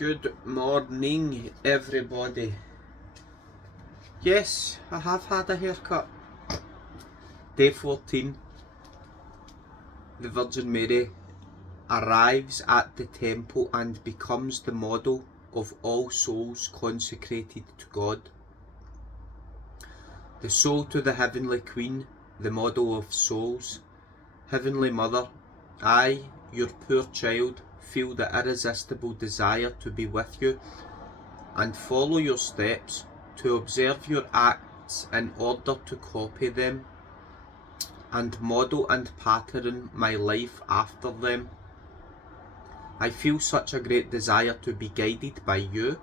Good morning, everybody. Yes, I have had a haircut. Day 14. The Virgin Mary arrives at the temple and becomes the model of all souls consecrated to God. The soul to the Heavenly Queen, the model of souls. Heavenly Mother, I, your poor child, feel the irresistible desire to be with you and follow your steps, to observe your acts in order to copy them and model and pattern my life after them. I feel such a great desire to be guided by you,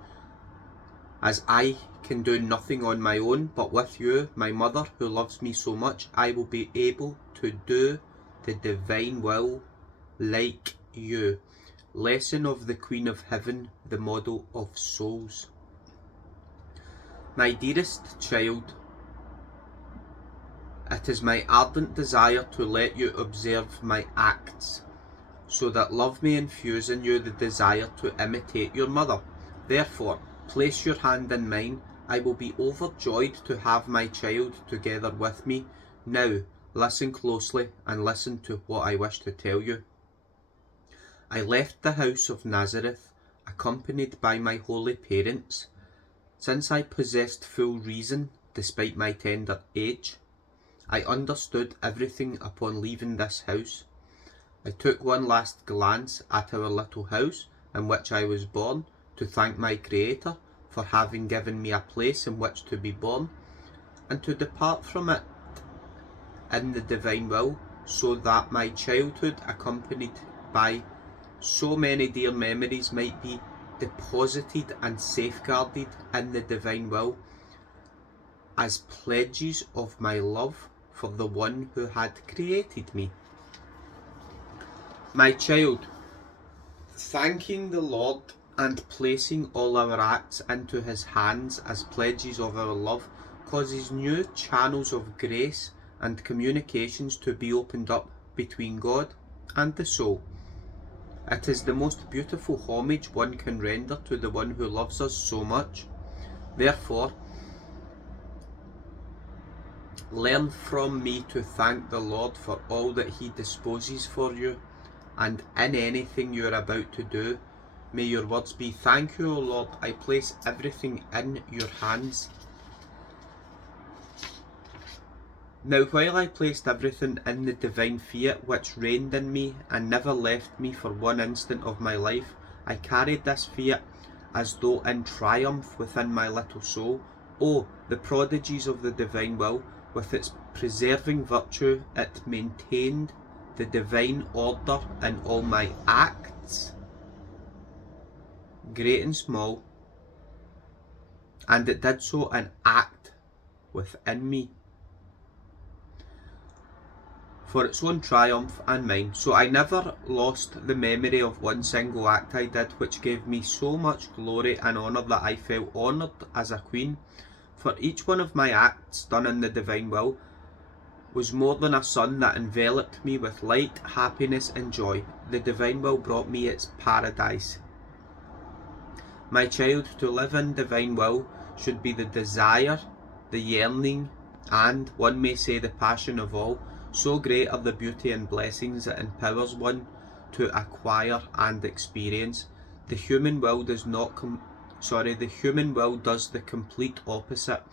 as I can do nothing on my own, but with you, my mother, who loves me so much, I will be able to do the divine will like you. Lesson of the Queen of Heaven, the model of souls. My dearest child, it is my ardent desire to let you observe my acts, so that love may infuse in you the desire to imitate your mother. Therefore, place your hand in mine. I will be overjoyed to have my child together with me. Now, listen closely and listen to what I wish to tell you. I left the house of Nazareth, accompanied by my holy parents, since I possessed full reason despite my tender age. I understood everything upon leaving this house. I took one last glance at our little house in which I was born, to thank my Creator for having given me a place in which to be born, and to depart from it in the divine will, so that my childhood, accompanied by so many dear memories, might be deposited and safeguarded in the divine will as pledges of my love for the one who had created me. My child, thanking the Lord and placing all our acts into his hands as pledges of our love causes new channels of grace and communications to be opened up between God and the soul. It is the most beautiful homage one can render to the one who loves us so much. Therefore, learn from me to thank the Lord for all that he disposes for you, and in anything you are about to do, may your words be, "Thank you, O Lord, I place everything in your hands." Now while I placed everything in the divine fiat which reigned in me and never left me for one instant of my life, I carried this fiat as though in triumph within my little soul. Oh, the prodigies of the divine will! With its preserving virtue, it maintained the divine order in all my acts, great and small, and it did so an act within me for its own triumph and mine. So I never lost the memory of one single act I did, which gave me so much glory and honour that I felt honoured as a queen. For each one of my acts done in the divine will was more than a sun that enveloped me with light, happiness and joy. The divine will brought me its paradise. My child, to live in divine will should be the desire, the yearning, and, one may say, the passion of all. So great are the beauty and blessings that empowers one to acquire and experience. The human will does the complete opposite.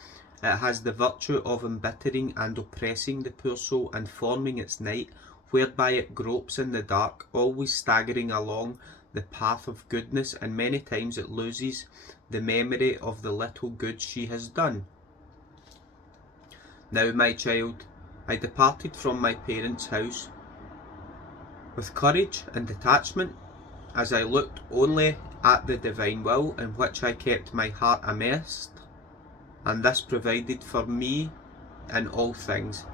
It has the virtue of embittering and oppressing the poor soul and forming its night, whereby it gropes in the dark, always staggering along the path of goodness, and many times it loses the memory of the little good she has done. Now, my child, I departed from my parents' house with courage and detachment, as I looked only at the divine will, in which I kept my heart immersed, and this provided for me in all things.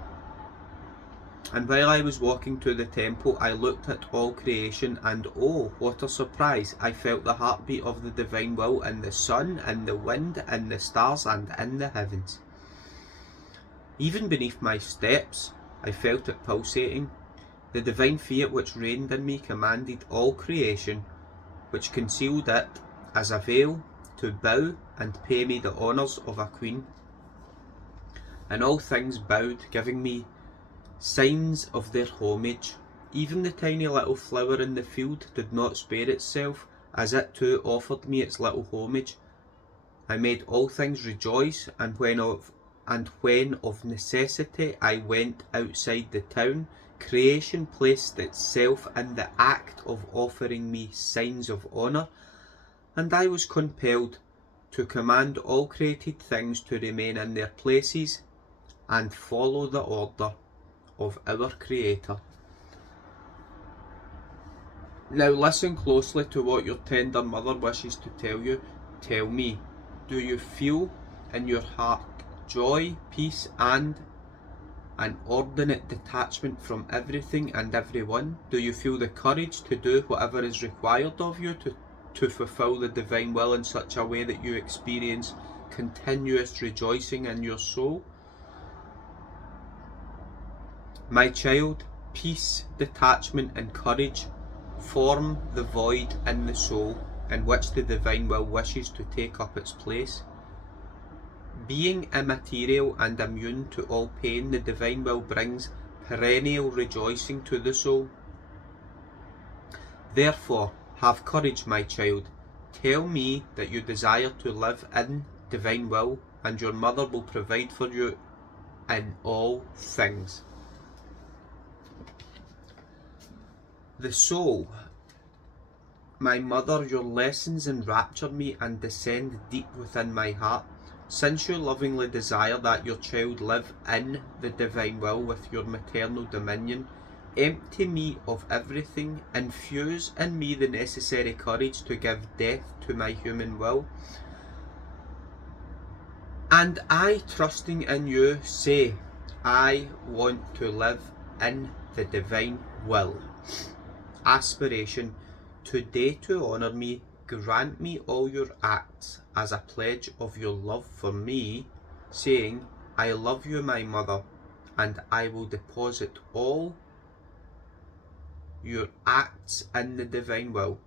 And while I was walking to the temple, I looked at all creation, and oh, what a surprise! I felt the heartbeat of the divine will in the sun, in the wind, in the stars, and in the heavens. Even beneath my steps, I felt it pulsating. The divine fiat which reigned in me commanded all creation, which concealed it as a veil to bow and pay me the honours of a queen. And all things bowed, giving me signs of their homage. Even the tiny little flower in the field did not spare itself, as it too offered me its little homage. I made all things rejoice, and when of necessity I went outside the town, creation placed itself in the act of offering me signs of honour, and I was compelled to command all created things to remain in their places and follow the order of our Creator. Now listen closely to what your tender mother wishes to tell you. Tell me, do you feel in your heart joy, peace, and an ordinate detachment from everything and everyone? Do you feel the courage to do whatever is required of you to fulfill the divine will in such a way that you experience continuous rejoicing in your soul? My child, peace, detachment, and courage form the void in the soul in which the divine will wishes to take up its place. Being immaterial and immune to all pain, the divine will brings perennial rejoicing to the soul. Therefore, have courage, my child. Tell me that you desire to live in divine will, and your mother will provide for you in all things. The soul, my mother, your lessons enrapture me and descend deep within my heart. Since you lovingly desire that your child live in the divine will with your maternal dominion, empty me of everything, infuse in me the necessary courage to give death to my human will. And I, trusting in you, say, I want to live in the divine will. Aspiration, today to honour me, grant me all your acts as a pledge of your love for me, saying, I love you, my mother, and I will deposit all your acts in the divine will.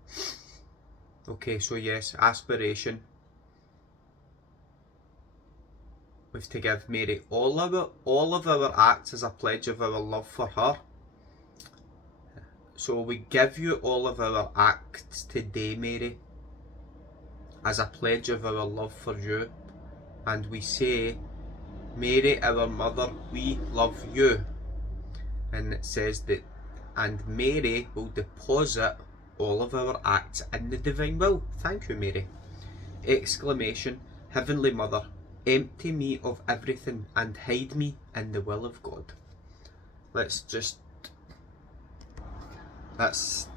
Okay, so yes, aspiration. We've to give Mary all of our acts as a pledge of our love for her. So we give you all of our acts today, Mary, as a pledge of our love for you. And we say, Mary, our mother, we love you. And it says that, and Mary will deposit all of our acts in the divine will. Thank you, Mary. Exclamation, Heavenly Mother, empty me of everything and hide me in the will of God. That's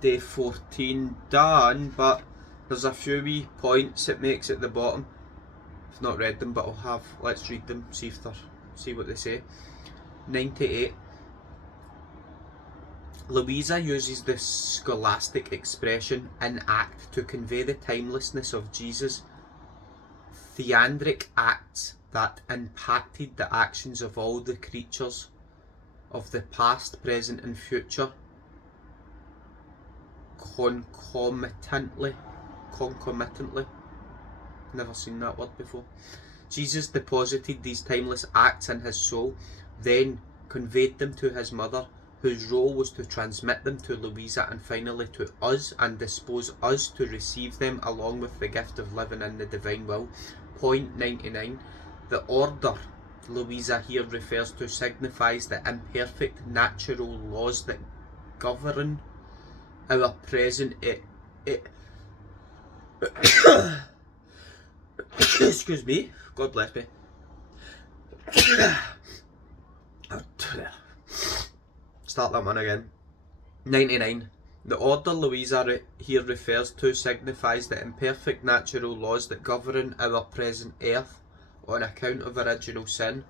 day 14 done, but there's a few wee points it makes at the bottom. I've not read them, but let's read them, see what they say. 98. Louisa uses the scholastic expression in act to convey the timelessness of Jesus' theandric acts that impacted the actions of all the creatures of the past, present and future concomitantly. Never seen that word before. Jesus deposited these timeless acts in his soul, then conveyed them to his mother, whose role was to transmit them to Louisa and finally to us, and dispose us to receive them along with the gift of living in the divine will. Point 99. The order Louisa here refers to signifies the imperfect natural laws that govern our present excuse me, God bless me. Start that one again. 99. The order Louisa here refers to signifies the imperfect natural laws that govern our present earth on account of original sin.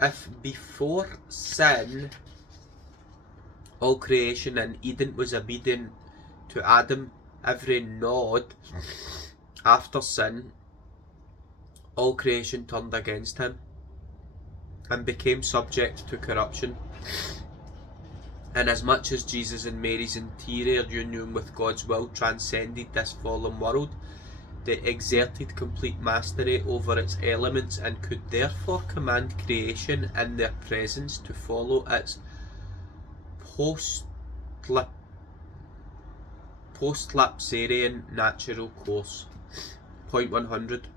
If before sin all creation in Eden was obedient to Adam, every nod after sin, all creation turned against him and became subject to corruption. Inasmuch as Jesus and Mary's interior union with God's will transcended this fallen world, they exerted complete mastery over its elements and could therefore command creation in their presence to follow its post-lapsarian natural course. Point 100.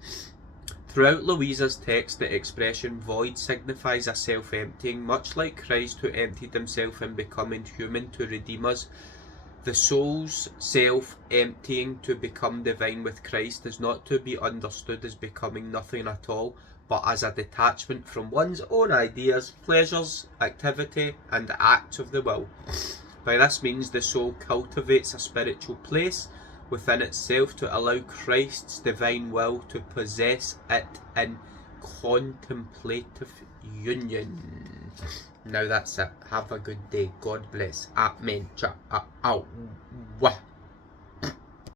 Throughout Louisa's text, the expression void signifies a self-emptying, much like Christ who emptied himself in becoming human to redeem us. The soul's self-emptying to become divine with Christ is not to be understood as becoming nothing at all, but as a detachment from one's own ideas, pleasures, activity, and acts of the will. By this means, the soul cultivates a spiritual place within itself to allow Christ's divine will to possess it in contemplative union. Now that's it. Have a good day. God bless. Amen. Cha.